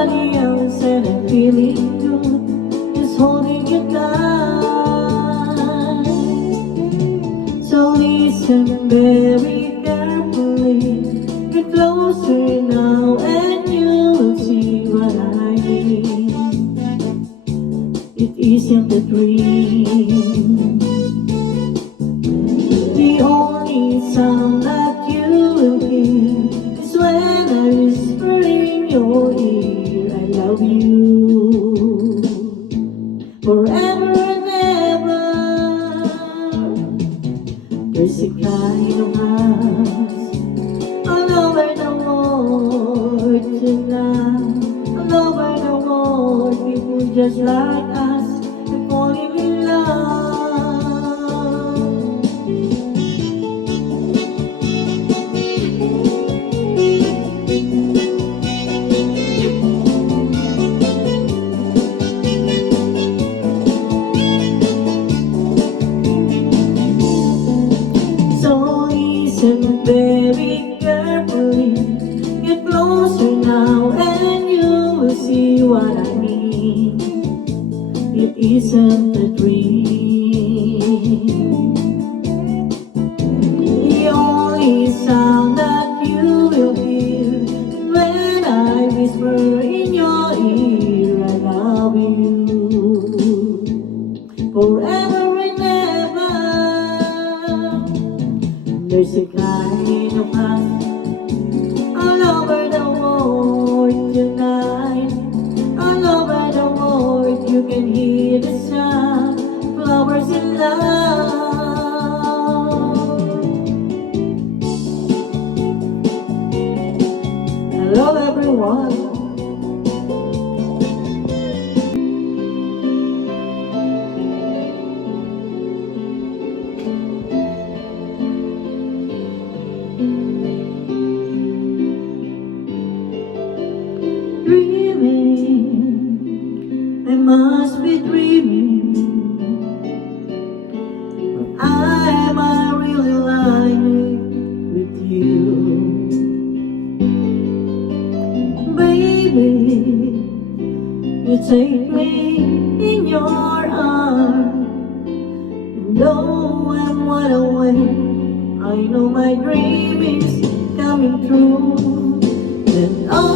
Nobody else and I'm feeling good is holding you tight. So listen very carefully. Get closer now and you will see what I mean. It isn't a dream. The only sound that you will hear is when I whisper in your ear, I love you forever and ever. There's a kind of us all over the world tonight, all over the world, people just like us, they're falling in love. Listen very carefully. Get closer now and you will see what I mean. It isn't a dream. The only sound that you will hear when I whisper in your ear, I love you forever and ever. There's a kind of us all over the world tonight, all over the world. You can hear the sound, flowers in love. Hello everyone. I must be dreaming, but am I really lying with you? Baby, you take me in your arms, and though I'm wide awake, I know my dream is coming true. And oh,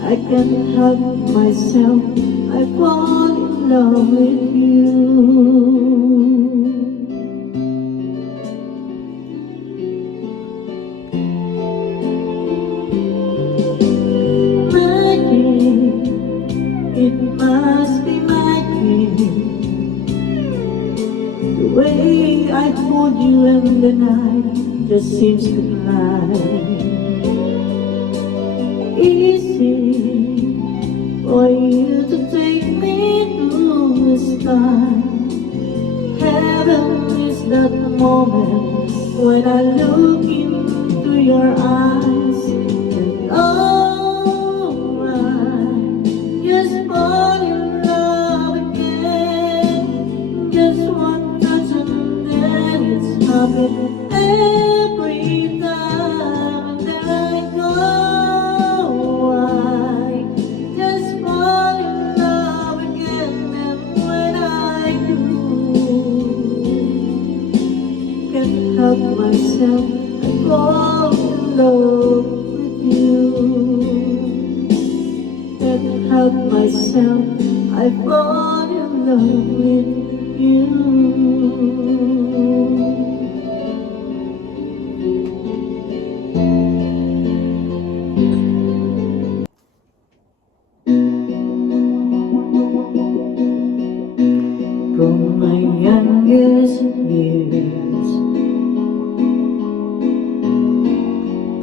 I can't help myself, I fall in love with you. Magic, it must be magic. The way I hold you in the night just seems to fly. Easy for you to take me to the sky. Heaven is that moment when I look into your eyes, and oh, I just fall in love again. Just one touch and then it's happening every time, and then I go. Help myself, I fall in love with you. Can't help myself, I fall in love with you. From my youngest years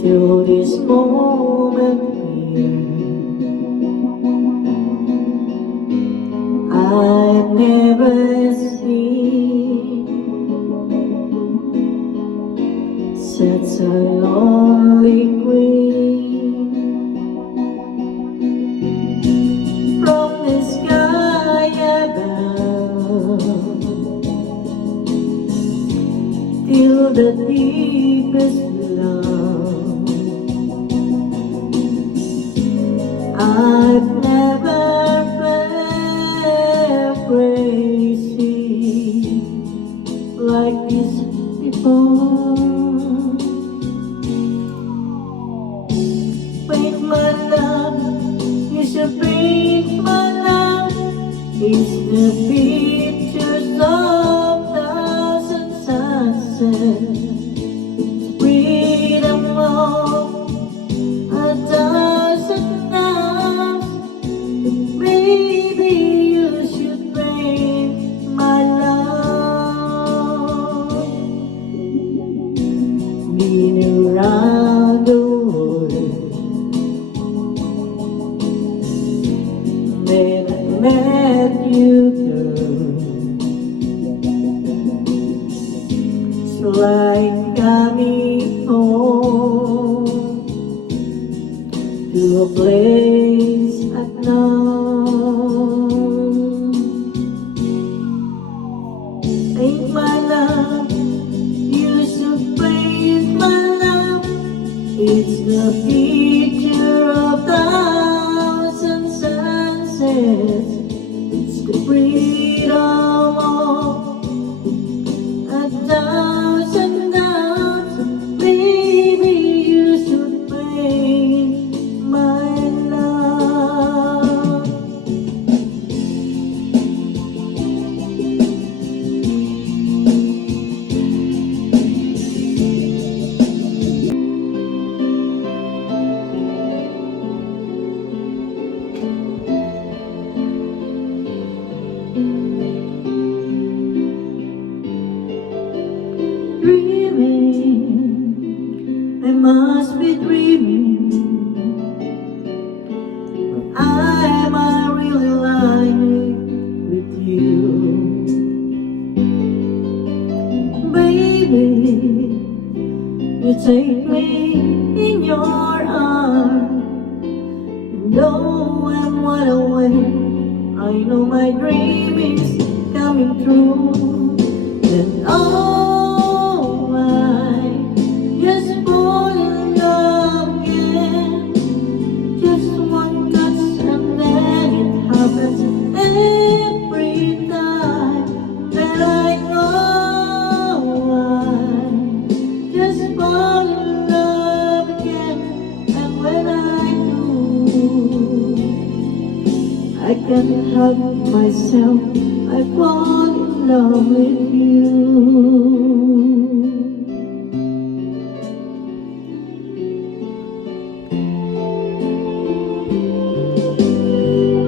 till this moment here, I've never seen it's a lonely queen. From the sky above till the deepest love, I've never felt crazy like this before. Paint my love, you should paint my love. It's the pictures of thousand sunsets, freedom of a thousand times. Maybe you should paint my love. Been around the world, then I met you, girl. It's like coming home to a place I've known. Ain't my love, you should paint my love. It's the picture of thousand sunsets. It's the freedom of a thousand doubts. Maybe you should paint my love. Dreaming, I must be dreaming. Am I really lying with you? Baby, you take me in your arms. Though I'm wide awake, I know my dream is coming true. And oh, I just fall in love again. Just one touch and then it happens every time that I go. I just fall in love again, and when I do, I can't help myself. I fall in love with you.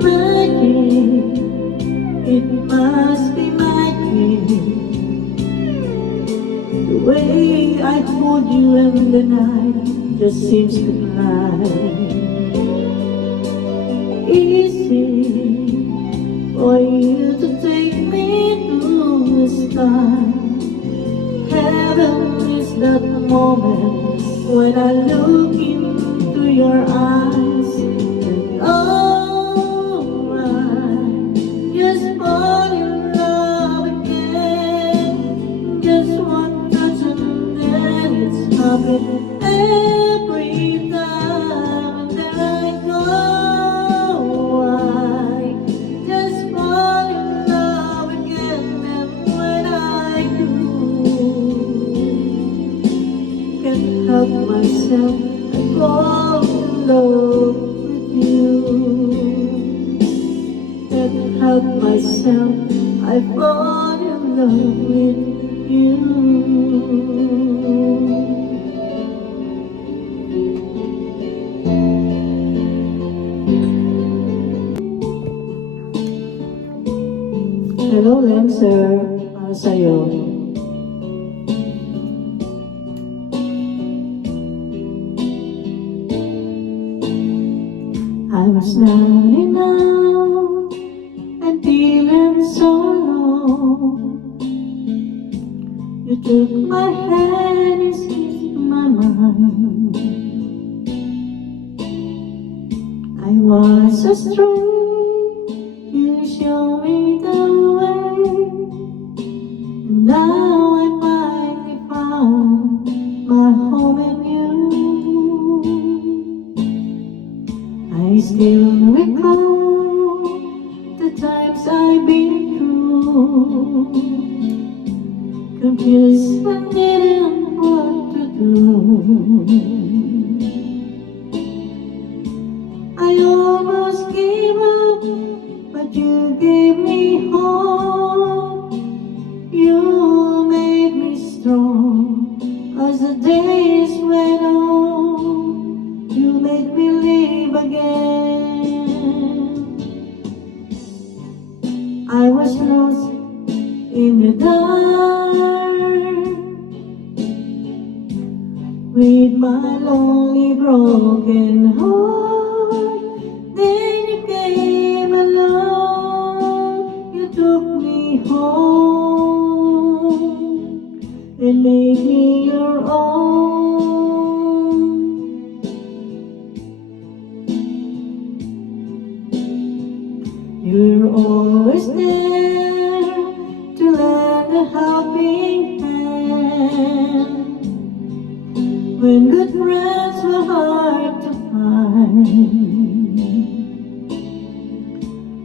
Magic, it must be magic. The way I hold you in the night just seems to fly. Easy for you to take me to the sky. Heaven is that moment when I look into your eyes. And oh, I just fall in love again. Just one touch and then it's happening every time that I go. I just fall in love again, and when I do, can't help myself. I fall in love with you. Can't help myself. I fall in love with you. Hello, Lancer. Para sa'yo. I was not enough and feeling so low. You took my hand and seized my mind. I was so strong, you show me the way. Now I finally found my home in you. I still recall the times I've been through, confused and didn't know what to do. I almost gave up, but you gave me hope. You made me strong as the days went on. You made me live again. I was lost in the dark with my lonely broken heart. Then you came along, you took me home and made me your own. You're always there to lend a helping hand when good friends were hard to find.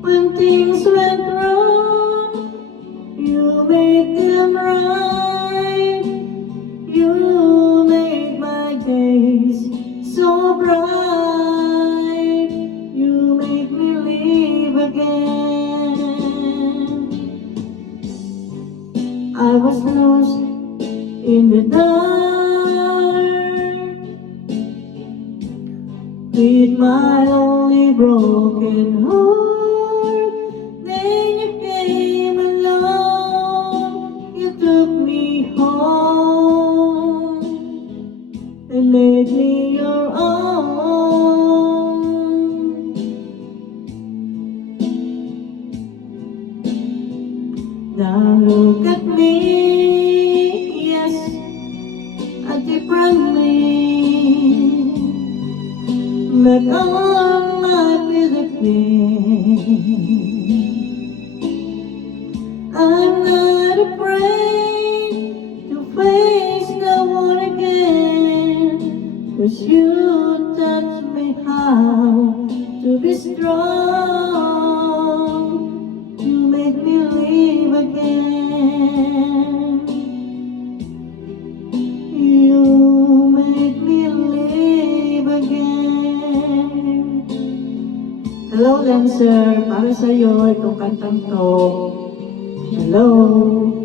When things went wrong, you made them right. You made my days so bright. You made me live again. I was lost in the dark with my only broken heart. Then you came along, you took me home and made me your own. Now look at me, yes, a different me, but on my Philippines. I'm not afraid to face the one again, 'cause you taught me how to be strong. You make me live again. You make me live again. Hello, Lancer. Para sa'yo itong kantang to. Hello.